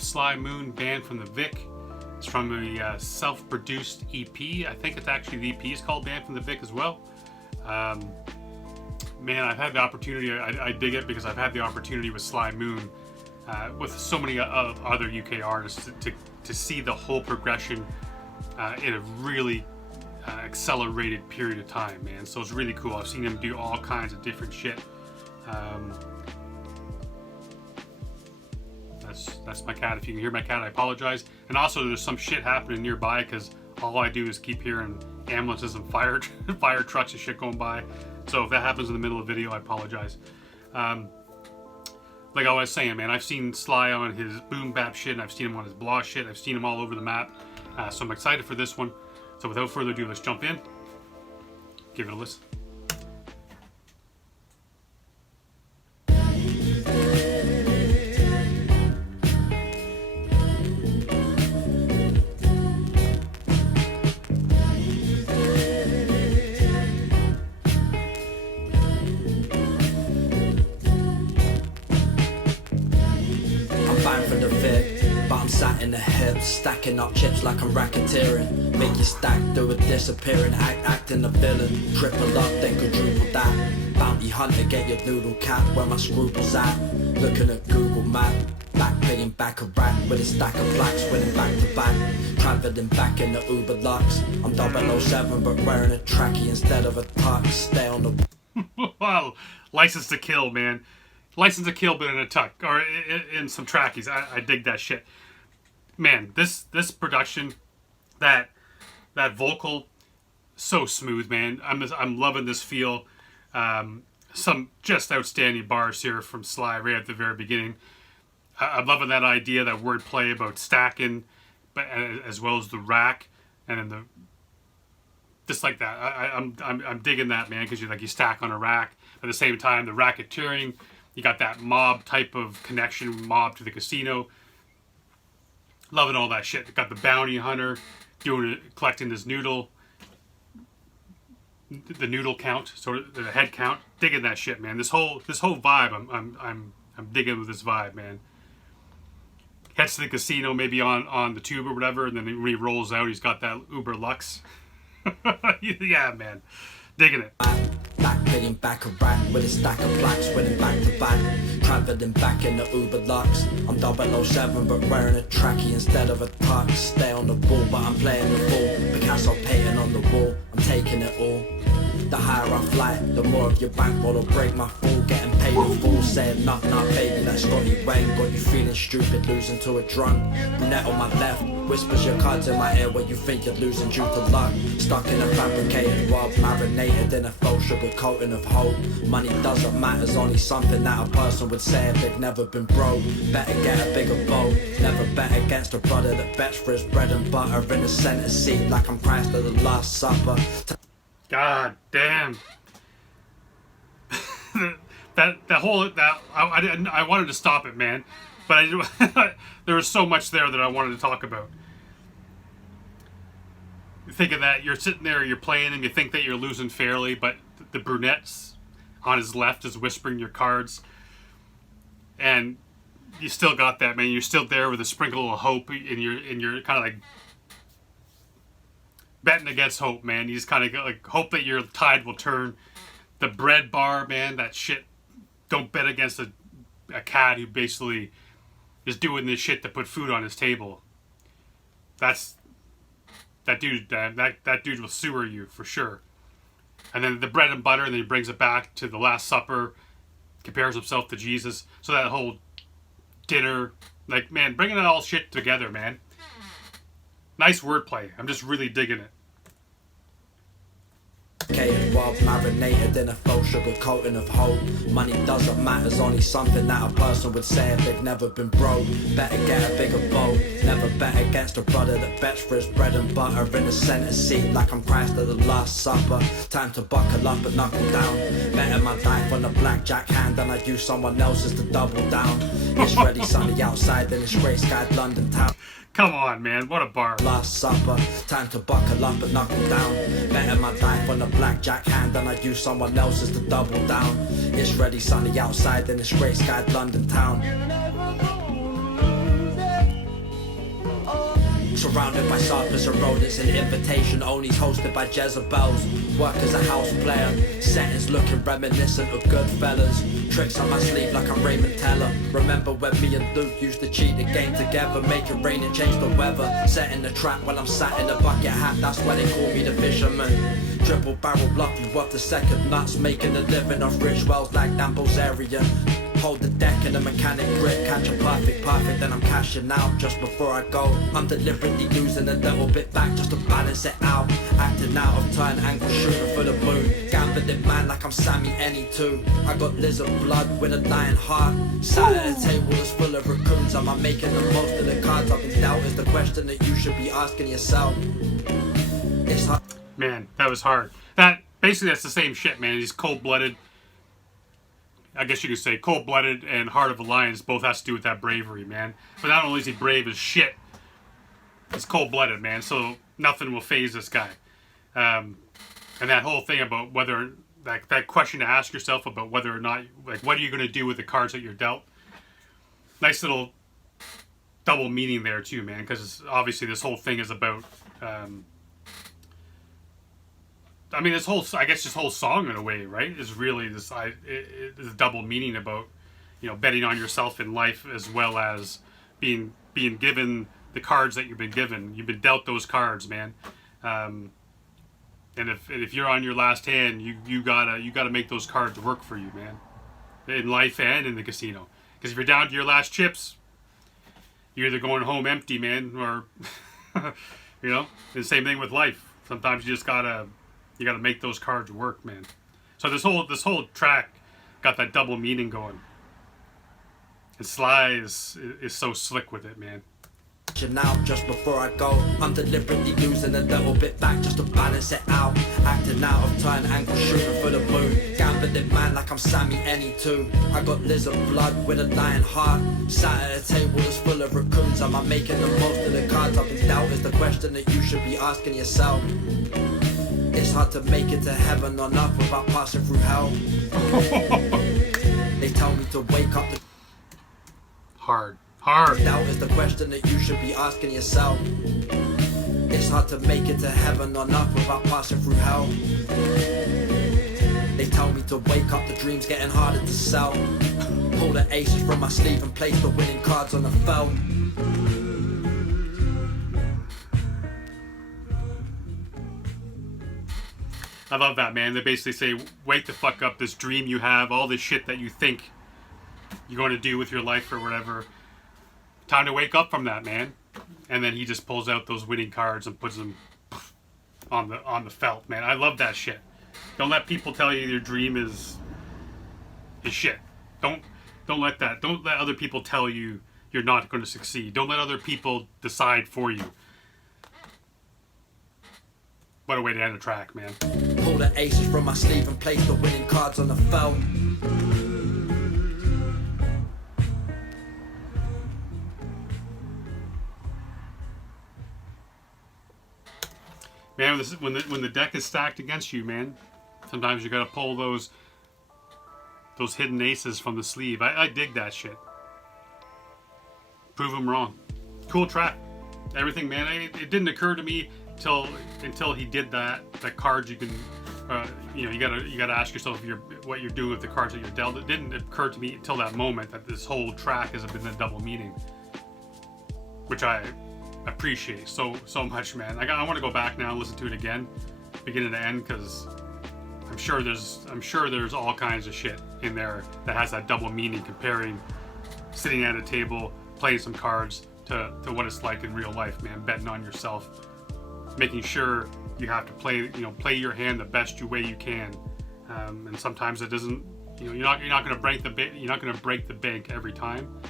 with Sly Moon, band from the Vic. It's from a self-produced EP. I think it's actually the EP is called Band from the Vic as well. Man, I've had the opportunity. I dig it because I've had the opportunity with Sly Moon, with so many other UK artists, to see the whole progression in a really accelerated period of time, man. So it's really cool. I've seen him do all kinds of different shit. That's my cat. If you can hear my cat, I apologize. And also, there's some shit happening nearby because all I do is keep hearing ambulances and fire trucks and shit going by. So if that happens in the middle of the video, I apologize. Like I was saying, man, I've seen Sly on his boom bap shit, and I've seen him on his blah shit. I've seen him all over the map. So I'm excited for this one. So without further ado, let's jump in. Give it a listen. From the Vic, but I'm sat in the hips, stacking up chips like I'm racketeering. Make you stack, do it disappearing, acting the villain. Triple up, then quadruple that. Bounty hunter, get your noodle cap, where my scruples at. Looking at Google Map, back paying back a rack with a stack of plaques, winning back to back. Travelling back in the Uber Lux. I'm 007, but wearing a trackie instead of a tux. Stay on the. Wow, License to Kill, man. License to Kill, but in a tuck or in some trackies. I dig that shit, man. This production, that vocal, so smooth, man. I'm loving this feel. Some just outstanding bars here from Sly right at the very beginning. I'm loving that idea, that wordplay about stacking, but as well as the rack, and then the just like that. I'm digging that, man, because you stack on a rack at the same time. The racketeering. You got that mob type of connection, mob to the casino. Loving all that shit. Got the bounty hunter collecting this noodle, the noodle count, sort of the head count. Digging that shit, man. This whole vibe, I'm digging with this vibe, man. Heads to the casino, maybe on the tube or whatever, and then when he rolls out, he's got that Uber Lux. Yeah, man, digging it. Back paying back a rack with a stack of plaques, winning back to back. Travelling back in the Uber Lux. I'm 007, but wearing a trackie instead of a tux. Stay on the ball, but I'm playing the ball. Picasso painting on the wall, I'm taking it all. The higher I fly, the more of your bankroll will break my fall. Getting paid in full, saying nut nut baby, that's Scotty Wayne. Got you feeling stupid, losing to a drunk. Brunette on my left, whispers your cards in my ear where you think you're losing due to luck. Stuck in a fabricated world, marinated in a faux sugar coating of hope. Money doesn't matter, it's only something that a person would say if they've never been broke. Better get a bigger boat, never bet against a brother that bets for his bread and butter. In the center seat like I'm Christ at the Last Supper. God damn. I wanted to stop it, man, but there was so much there that I wanted to talk about. Thinking that you're sitting there, you're playing, and you think that you're losing fairly, but the brunette's on his left is whispering your cards, and you still got that, man. You're still there with a sprinkle of hope, and you're kind of like betting against hope, man. You just kind of like hope that your tide will turn. The bread bar, man, that shit. Don't bet against a cat who basically is doing this shit to put food on his table. That dude. That dude will sewer you for sure. And then the bread and butter, and then he brings it back to the Last Supper. Compares himself to Jesus. So that whole dinner, like, man, bringing it all shit together, man. Nice wordplay. I'm just really digging it. While marinated in a faux sugar coating of hope. Money doesn't matter, it's only something that a person would say if they've never been broke. Better get a bigger boat, never bet against a brother that bets for his bread and butter. In the center seat like I'm Christ at the Last Supper. Time to buckle up and knuckle down. Betting my life on a blackjack hand, and I use someone else's to double down. It's ready sunny outside in this grey skied London town. Come on, man, what a bar. Last Supper, time to buckle up and knuckle down. Betting my life on a blackjack hand, and I use someone else's to double down. It's ready sunny outside in this grey skied London town. Surrounded by sarpers and rodents and invitation onlys hosted by Jezebels. Work as a house player, settings looking reminiscent of Goodfellas. Tricks on my sleeve like I'm Raymond Teller. Remember when me and Luke used to cheat the game together, make it rain and change the weather. Setting the trap while I'm sat in a bucket hat, that's why they call me the fisherman. Triple barrel bluff you up the second nuts, making a living off rich wells like Dan Bilzerian. Hold the deck and a mechanic grip, catch a perfect, then I'm cashing out just before I go. I'm deliberately losing a little bit back just to balance it out. Acting out of turn, angle shooting for the moon. Gambling man like I'm Sammy Any too. I got lizard blood with a lion heart. Sat at a table that's full of raccoons. Am I making the most of the cards I've been dealt? Is the question that you should be asking yourself. It's hard. Man, that was hard. That basically that's the same shit, man. He's cold-blooded. I guess you could say cold-blooded and Heart of a Lion both has to do with that bravery, man. But not only is he brave as shit, he's cold-blooded, man. So nothing will phase this guy. And that whole thing about whether that question to ask yourself about whether or not, like, what are you going to do with the cards that you're dealt? Nice little double meaning there too, man. Because obviously this whole thing is about. I mean, this whole song in a way, right, is really this. It is a double meaning about, betting on yourself in life as well as being given the cards that you've been given. You've been dealt those cards, man. And if you're on your last hand, you gotta make those cards work for you, man, in life and in the casino. Because if you're down to your last chips, you're either going home empty, man, or the same thing with life. Sometimes you just gotta make those cards work, man. So this whole track got that double meaning going. And Sly is so slick with it, man. Now just before I go, I'm deliberately losing a little bit back just to balance it out. Acting out of turn, angle shooting for the moon. Gambling man like I'm Sammy Any too. I got lizard blood with a lion heart. Sat at a table that's full of raccoons. Am I making the most of the cards I've been dealt? Is the question that you should be asking yourself. It's hard to make it to heaven on earth without passing through hell. They tell me to wake up. Hard. Doubt is the question that you should be asking yourself. It's hard to make it to heaven on earth without passing through hell. They tell me to wake up, the dream's getting harder to sell. Pull the aces from my sleeve and place the winning cards on the felt. I love that, man. They basically say, wake the fuck up, this dream you have, all this shit that you think you're going to do with your life or whatever. Time to wake up from that, man. And then he just pulls out those winning cards and puts them on the felt, man. I love that shit. Don't let people tell you your dream is shit. Don't let other people tell you you're not going to succeed. Don't let other people decide for you. What a way to end a track, man. Pull the aces from my sleeve and place the winning cards on the felt. Man, when the deck is stacked against you, man, sometimes you gotta pull those hidden aces from the sleeve. I dig that shit. Prove them wrong. Cool track. Everything, man. It didn't occur to me until he did that cards you can, you gotta ask yourself what you're doing with the cards that you're dealt. It didn't occur to me until that moment that this whole track has been a double meaning, which I appreciate so much, man. I want to go back now and listen to it again, beginning to end, because I'm sure there's all kinds of shit in there that has that double meaning, comparing sitting at a table playing some cards to what it's like in real life, man. Betting on yourself, making sure you have to play your hand the best way you can, and sometimes it doesn't. You're not going to break the bank every time,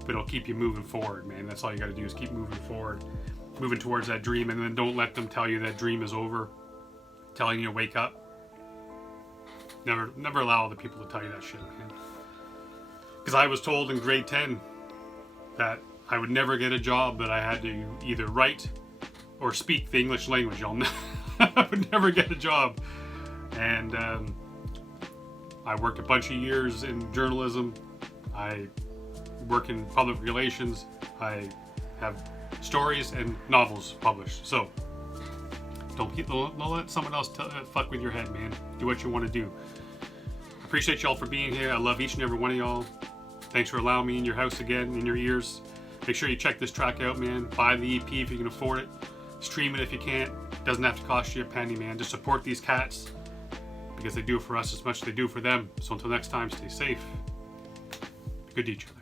but it'll keep you moving forward, man. That's all you got to do is keep moving forward, moving towards that dream, and then don't let them tell you that dream is over, telling you to wake up. Never allow other people to tell you that shit, man. Because I was told in grade 10 that I would never get a job that I had to either write or speak the English language. I would never get a job. And I worked a bunch of years in journalism. I work in public relations. I have stories and novels published. So don't let someone else fuck with your head, man. Do what you want to do. I appreciate y'all for being here. I love each and every one of y'all. Thanks for allowing me in your house again, in your ears. Make sure you check this track out, man. Buy the EP if you can afford it. Stream it if you can't. Doesn't have to cost you a penny, man. Just support these cats because they do it for us as much as they do for them. So until next time, stay safe. Good each other.